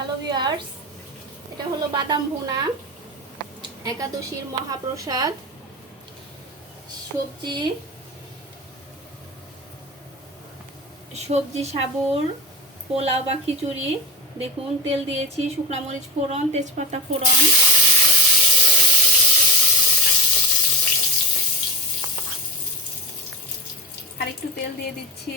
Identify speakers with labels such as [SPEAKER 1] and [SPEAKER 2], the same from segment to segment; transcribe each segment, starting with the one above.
[SPEAKER 1] Hello viewers এটা হলো বাদাম ভুনা, একাদশীর মহাপ্রসাদ, সবজি সবজি সাবুর, পোলাও বা খিচুড়ি। দেখুন, তেল দিয়েছি, শুকনা মরিচ ফোড়ন, তেজপাতা ফোড়ন। আর একটু তেল দিয়ে দিচ্ছি।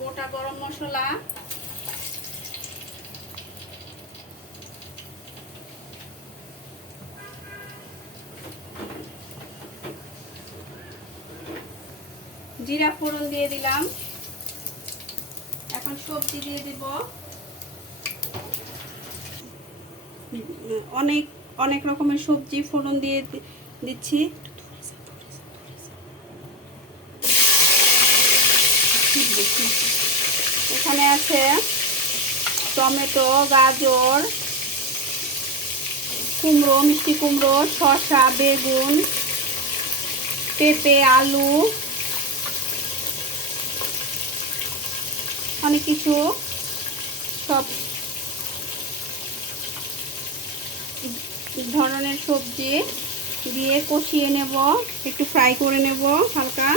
[SPEAKER 1] গোটা গরম মশলা। জিরা ফোড়ন দিয়ে দিলাম। এখন সবজি দিয়ে দিব। অনেক অনেক রকমের সবজি ফোড়ন দিয়ে এখানে আছে টমেটো, গাজর, কুমড়ো, মিষ্টি কুমড়ো, শসা, বেগুন, পেঁপে, আলু, অনেক কিছু সব ধরনের সবজি দিয়ে কষিয়ে নেব, একটু ফ্রাই করে নেব হালকা।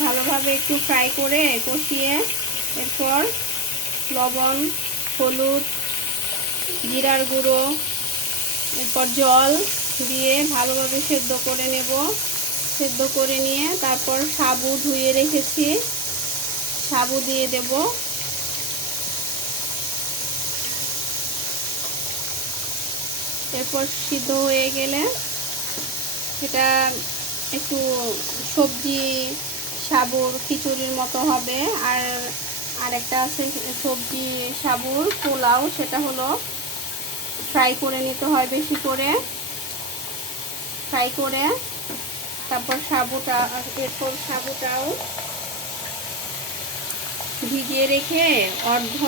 [SPEAKER 1] ভালোভাবে একটু ফ্রাই করে কষিয়ে এরপর লবণ, হলুদ, জিরার গুঁড়ো, এরপর জল দিয়ে ভালোভাবে সেদ্ধ করে নেব। সেদ্ধ করে নিয়ে তারপর সাবু ধুয়ে রেখেছি। সাবু দিয়ে দেব। এরপর সিদ্ধ হয়ে গেলে এটা একটু সবজি সাবুর খিচুড়ির মতো হবে। আর আরেকটা আছে সবজি সাবুর পোলাও, সেটা হলো ফ্রাই করে নিতে হয় বেশি করে। ফ্রাই করে তারপর সাবুটা, এরপর সাবুটাও ভিজিয়ে রেখে অর্ধ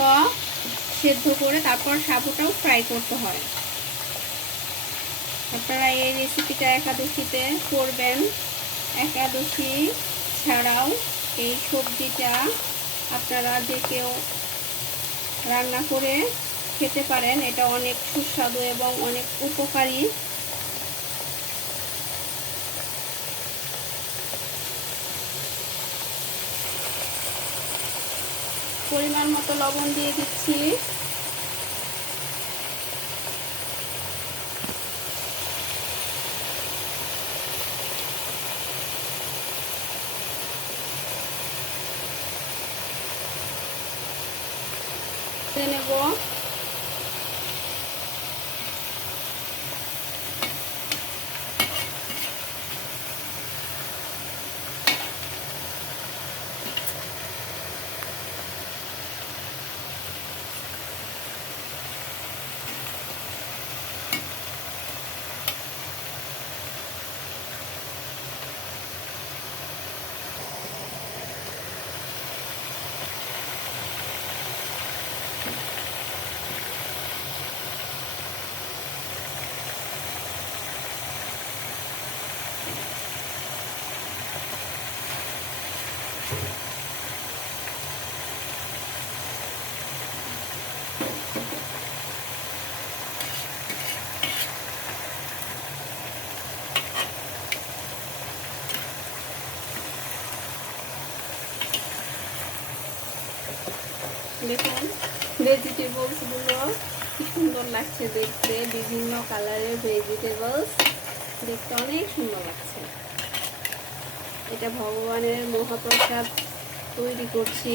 [SPEAKER 1] সেদ্ধ করে তারপর সাবুটাও ফ্রাই করতে হয়। আপনারা এই রেসিপিটা একাদশীতে করবেন। একাদশী ছাড়াও এই সবজিটা আপনারা যে কেউ রান্না করে খেতে পারেন, এটা অনেক সুস্বাদু এবং অনেক উপকারী। পরিমাণ মতো লবণ দিয়ে দিচ্ছি। নেব দেখুন ভেজিটেবলসগুলো কি সুন্দর লাগছে দেখতে। বিভিন্ন কালারের ভেজিটেবলস দেখতে অনেক সুন্দর লাগছে। এটা ভগবানের মহাপ্রসাদ তৈরি করছি।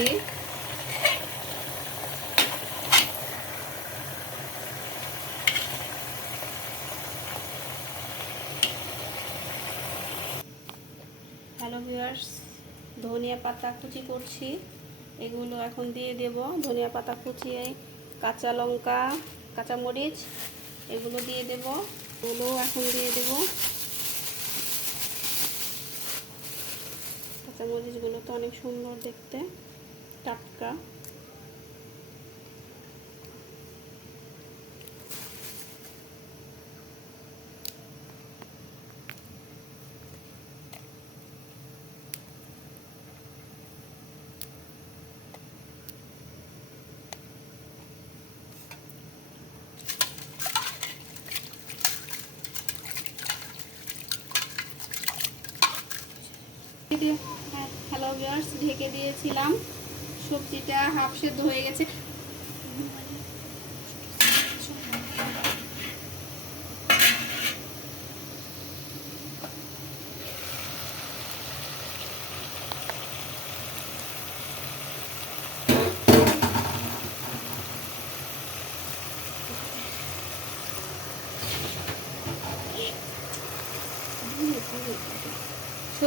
[SPEAKER 1] হ্যালো ভিউয়ার্স ধনিয়া পাতা কুচি করছি। এগুলো এখন দিয়ে দেব। ধনিয়া পাতা কুচিয়ে, কাঁচা লঙ্কা, কাঁচামরিচ, এগুলো দিয়ে দেব। এগুলো এখন দিয়ে দেব। কাঁচামরিচগুলো তো অনেক সুন্দর দেখতে, টাটকা। হ্যালো ভিউয়ার্স ঢেকে দিয়েছিলাম। সবজিটা হাফ সেদ্ধ হয়ে গেছে।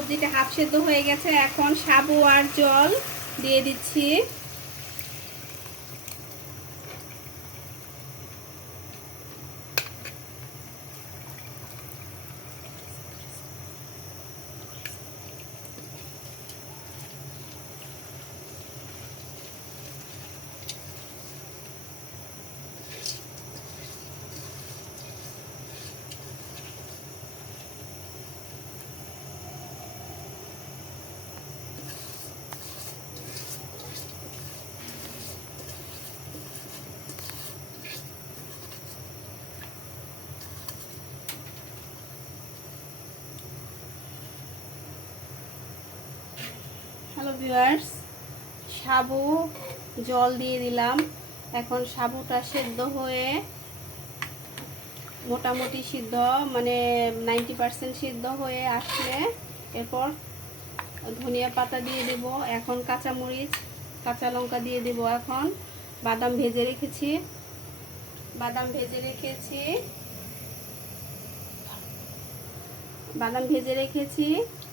[SPEAKER 1] সবজিটা হাফ সেদ্ধ হয়ে গেছে। এখন সাবু আর জল দিয়ে দিচ্ছি হ্যালো ভিউয়ার্স, সাবু জল দিয়ে দিলাম। এখন সাবুটা সেদ্ধ হয়ে মোটামুটি সিদ্ধ মানে নাইনটি পারসেন্ট সিদ্ধ হয়ে আসলে এরপর ধনিয়া পাতা দিয়ে দেব। এখন কাঁচামরিচ, কাঁচা লঙ্কা দিয়ে দেব এখন। বাদাম ভেজে রেখেছি। বাদাম ভেজে রেখেছি। বাদাম ভেজে রেখেছি।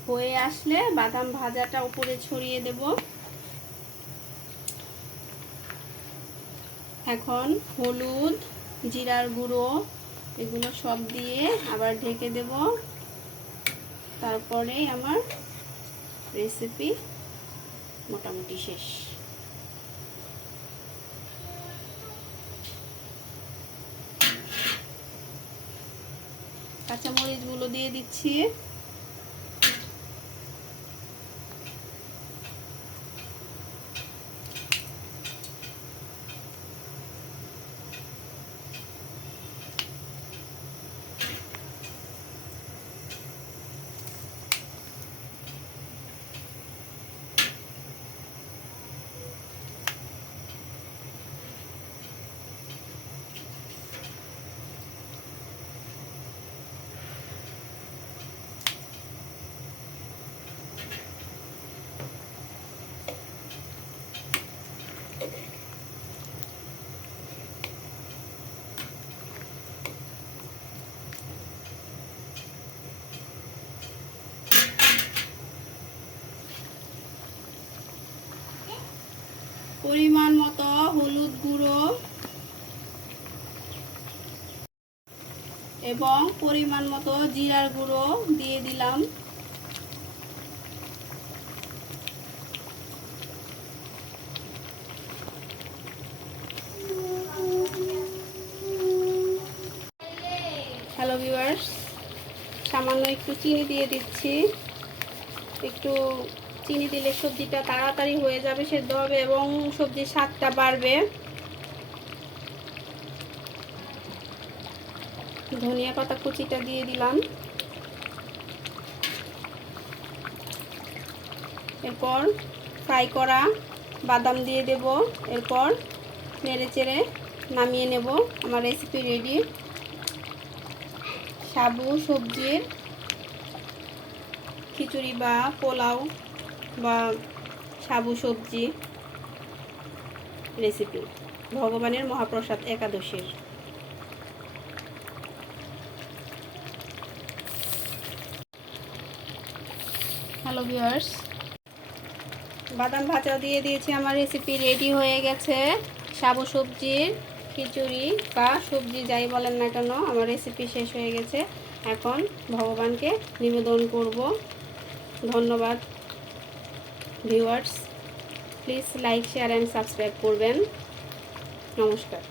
[SPEAKER 1] হয়ে আসলে বাদাম ভাজাটা উপরে ছড়িয়ে দেব। এখন হলুদ, জিরার গুঁড়ো, এগুলো সব দিয়ে আবার ঢেকে দেব। তারপরে আমার রেসিপি মোটামুটি শেষ। কাঁচামরিচগুলো দিয়ে দিচ্ছি পরিমাণ মতো হলুদ গুঁড়ো এবং পরিমাণ মতো জিরার গুঁড়ো দিয়ে দিলাম। হ্যালো ভিউয়ার্স সামান্য একটু চিনি দিয়ে দিচ্ছি। একটু চিনি দিলে সবজিটা তাড়াতাড়ি হয়ে যাবে, সেদ্ধ হবে এবং সবজির স্বাদটা বাড়বে। ধনিয়া পাতা কুচিটা দিয়ে দিলাম। এরপর ফ্রাই করা বাদাম দিয়ে দেব। এরপর নেড়ে চেড়ে নামিয়ে নেব। আমার রেসিপি রেডি সাবু সবজির খিচুড়ি বা পোলাও বা সাবু, সবজি। রেসিপি ভগবানের মহাপ্রসাদ একাদশীর। হ্যালো ভিউয়ার্স বাদাম ভাজা দিয়ে দিয়েছি, আমার রেসিপি রেডি হয়ে গেছে। সাবু সবজির খিচুড়ি বা সবজি যাই বলেন না কেন, আমার রেসিপি শেষ হয়ে গেছে। এখন ভগবানকে নিবেদন করব। ধন্যবাদ viewers please like share and subscribe করবেন। নমস্কার।